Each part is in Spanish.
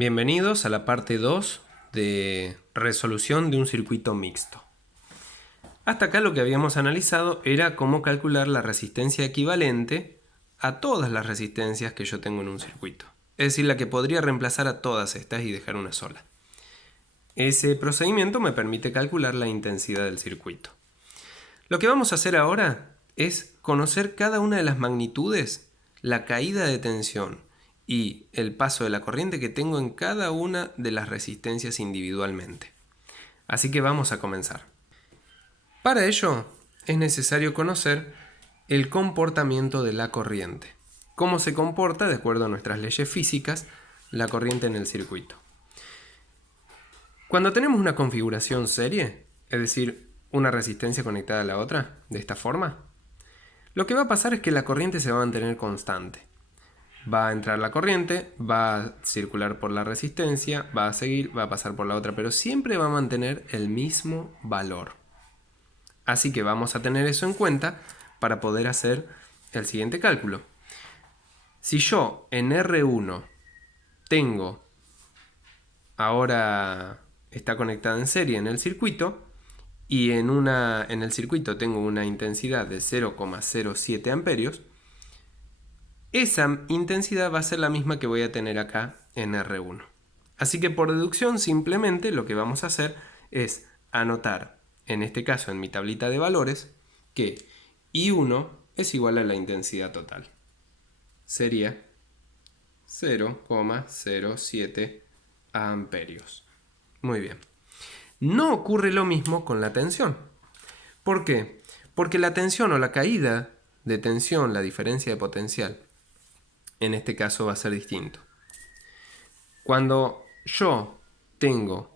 Bienvenidos a la parte 2 de resolución de un circuito mixto. Hasta acá lo que habíamos analizado era cómo calcular la resistencia equivalente a todas las resistencias que yo tengo en un circuito. Es decir, la que podría reemplazar a todas estas y dejar una sola. Ese procedimiento me permite calcular la intensidad del circuito. Lo que vamos a hacer ahora es conocer cada una de las magnitudes, la caída de tensión y el paso de la corriente que tengo en cada una de las resistencias individualmente. Así que vamos a comenzar. Para ello es necesario conocer el comportamiento de la corriente. Cómo se comporta, de acuerdo a nuestras leyes físicas, la corriente en el circuito. Cuando tenemos una configuración serie, es decir, una resistencia conectada a la otra, de esta forma, lo que va a pasar es que la corriente se va a mantener constante. Va a entrar la corriente, va a circular por la resistencia, va a seguir, va a pasar por la otra, pero siempre va a mantener el mismo valor. Así que vamos a tener eso en cuenta para poder hacer el siguiente cálculo. Si yo en R1 tengo, ahora está conectada en serie en el circuito, y en el circuito tengo una intensidad de 0,07 amperios, esa intensidad va a ser la misma que voy a tener acá en R1. Así que por deducción simplemente lo que vamos a hacer es anotar, en este caso en mi tablita de valores, que I1 es igual a la intensidad total. Sería 0,07 amperios. Muy bien. No ocurre lo mismo con la tensión. ¿Por qué? Porque la tensión o la caída de tensión, la diferencia de potencial, en este caso va a ser distinto. Cuando yo tengo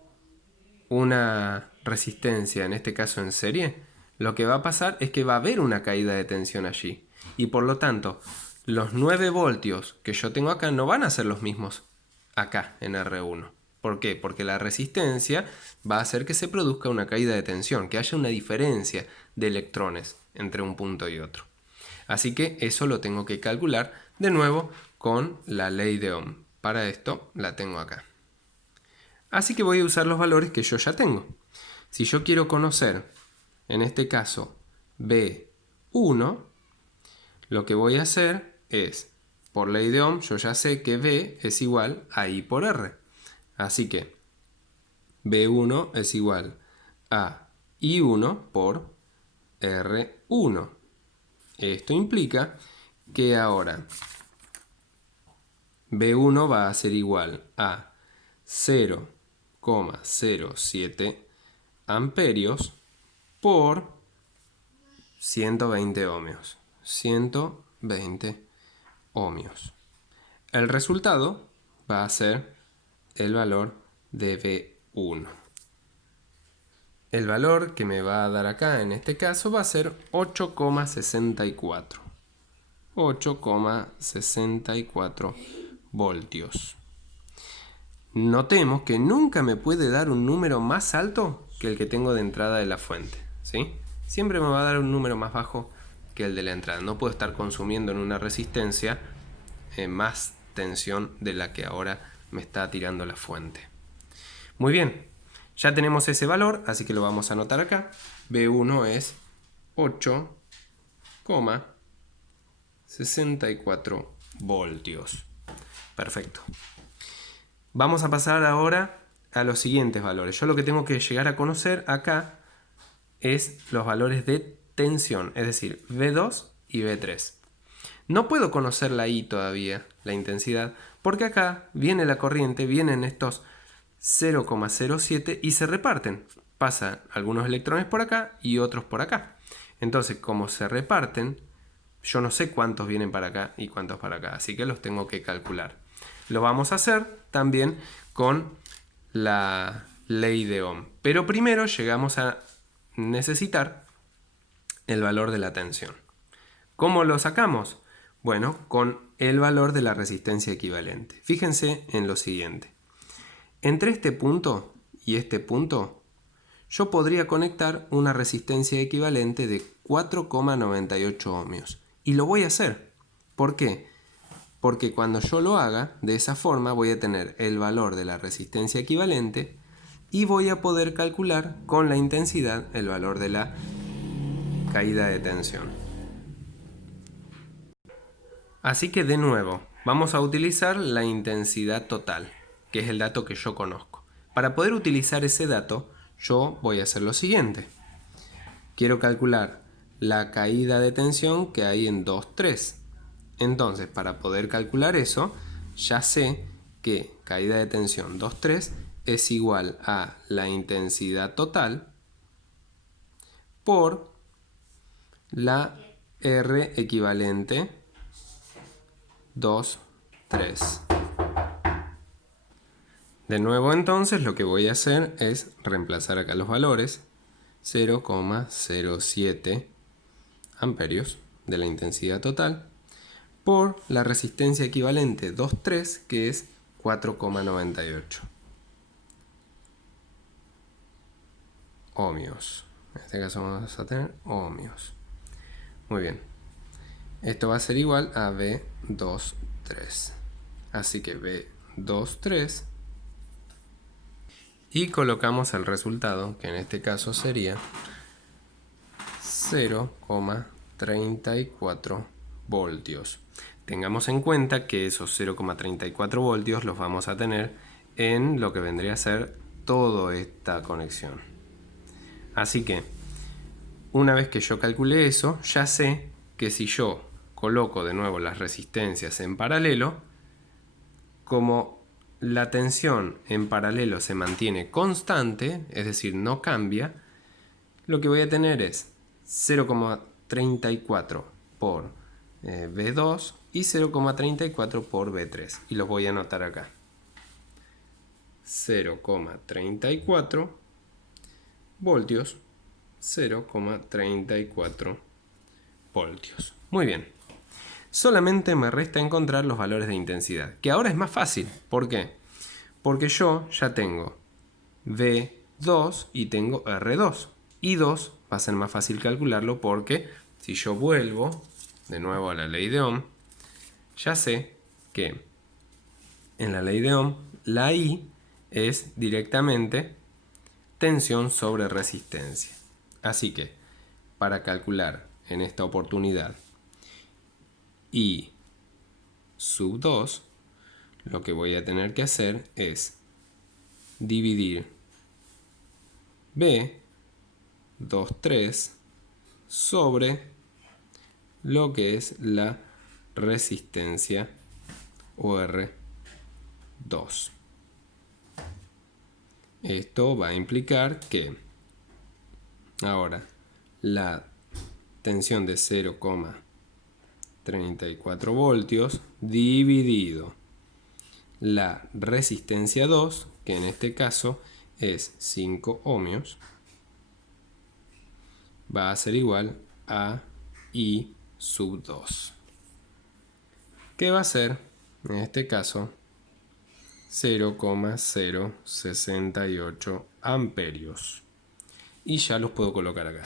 una resistencia, en este caso en serie, lo que va a pasar es que va a haber una caída de tensión allí. Y por lo tanto, los 9 voltios que yo tengo acá no van a ser los mismos acá en R1. ¿Por qué? Porque la resistencia va a hacer que se produzca una caída de tensión, que haya una diferencia de electrones entre un punto y otro. Así que eso lo tengo que calcular de nuevo con la ley de Ohm. Para esto la tengo acá. Así que voy a usar los valores que yo ya tengo. Si yo quiero conocer, en este caso, B1, lo que voy a hacer es, por ley de Ohm, yo ya sé que B es igual a I por R. Así que B1 es igual a I1 por R1. Esto implica que ahora B1 va a ser igual a 0,07 amperios por 120 ohmios. 120 ohmios. El resultado va a ser el valor de B1. El valor que me va a dar acá en este caso va a ser 8,64. 8,64 voltios. Notemos que nunca me puede dar un número más alto que el que tengo de entrada de la fuente, ¿sí? Siempre me va a dar un número más bajo que el de la entrada. No puedo estar consumiendo en una resistencia más tensión de la que ahora me está tirando la fuente. Muy bien, ya tenemos ese valor, así que lo vamos a anotar acá. B1 es 8,64 voltios. Perfecto. Vamos a pasar ahora a los siguientes valores. Yo lo que tengo que llegar a conocer acá es los valores de tensión, es decir, V2 y V3. No puedo conocer la I todavía, la intensidad, porque acá viene la corriente, vienen estos 0,07 y se reparten. Pasan algunos electrones por acá y otros por acá. Entonces, como se reparten, yo no sé cuántos vienen para acá y cuántos para acá, así que los tengo que calcular. Lo vamos a hacer también con la ley de Ohm. Pero primero llegamos a necesitar el valor de la tensión. ¿Cómo lo sacamos? Bueno, con el valor de la resistencia equivalente. Fíjense en lo siguiente. Entre este punto y este punto, yo podría conectar una resistencia equivalente de 4,98 ohmios. Y lo voy a hacer. ¿Por qué? Porque cuando yo lo haga, de esa forma voy a tener el valor de la resistencia equivalente y voy a poder calcular con la intensidad el valor de la caída de tensión. Así que de nuevo, vamos a utilizar la intensidad total, que es el dato que yo conozco. Para poder utilizar ese dato, yo voy a hacer lo siguiente. Quiero calcular la caída de tensión que hay en 2,3. Entonces, para poder calcular eso, ya sé que caída de tensión 2,3 es igual a la intensidad total por la R equivalente 2,3. De nuevo entonces lo que voy a hacer es reemplazar acá los valores. 0,07 amperios de la intensidad total por la resistencia equivalente 2,3 que es 4,98 ohmios. En este caso vamos a tener ohmios. Muy bien. Esto va a ser igual a V23. Así que V23 y colocamos el resultado, que en este caso sería 0,34 voltios. Tengamos en cuenta que esos 0,34 voltios los vamos a tener en lo que vendría a ser toda esta conexión. Así que, una vez que yo calculé eso, ya sé que si yo coloco de nuevo las resistencias en paralelo, como la tensión en paralelo se mantiene constante, es decir, no cambia, lo que voy a tener es 0,34 por V2 y 0,34 por V3. Y los voy a anotar acá. 0,34 voltios, 0,34 voltios. Muy bien. Solamente me resta encontrar los valores de intensidad, que ahora es más fácil. ¿Por qué? Porque yo ya tengo V2 y tengo R2. Y 2 va a ser más fácil calcularlo porque si yo vuelvo de nuevo a la ley de Ohm, ya sé que en la ley de Ohm la I es directamente tensión sobre resistencia. Así que para calcular en esta oportunidad I sub 2, lo que voy a tener que hacer es dividir V23 sobre lo que es la resistencia o R2. Esto va a implicar que ahora la tensión de 0,34 voltios dividido la resistencia 2, que en este caso es 5 ohmios, va a ser igual a I sub 2, que va a ser, en este caso, 0,068 amperios. Y ya los puedo colocar acá.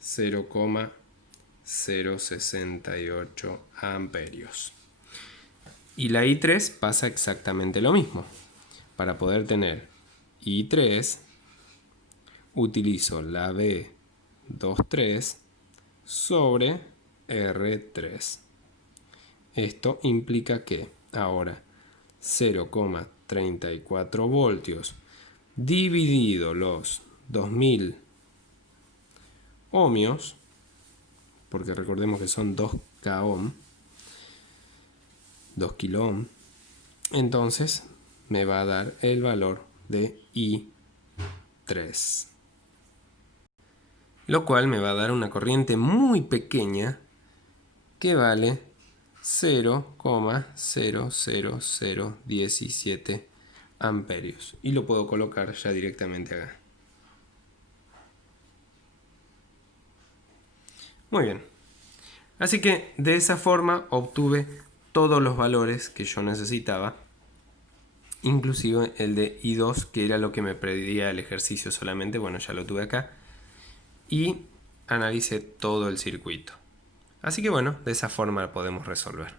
0,068 amperios. Y la I3 pasa exactamente lo mismo. Para poder tener I3, utilizo la V23 sobre R3. Esto implica que ahora 0,34 voltios dividido los 2000 ohmios, porque recordemos que son 2 k ohm, 2 kilo ohm, entonces me va a dar el valor de I3, lo cual me va a dar una corriente muy pequeña que vale 0,00017 amperios, y lo puedo colocar ya directamente acá. Muy bien, así que de esa forma obtuve todos los valores que yo necesitaba, inclusive el de I2, que era lo que me pedía el ejercicio solamente. Bueno, ya lo tuve acá, y analicé todo el circuito. Así que bueno, de esa forma lo podemos resolver.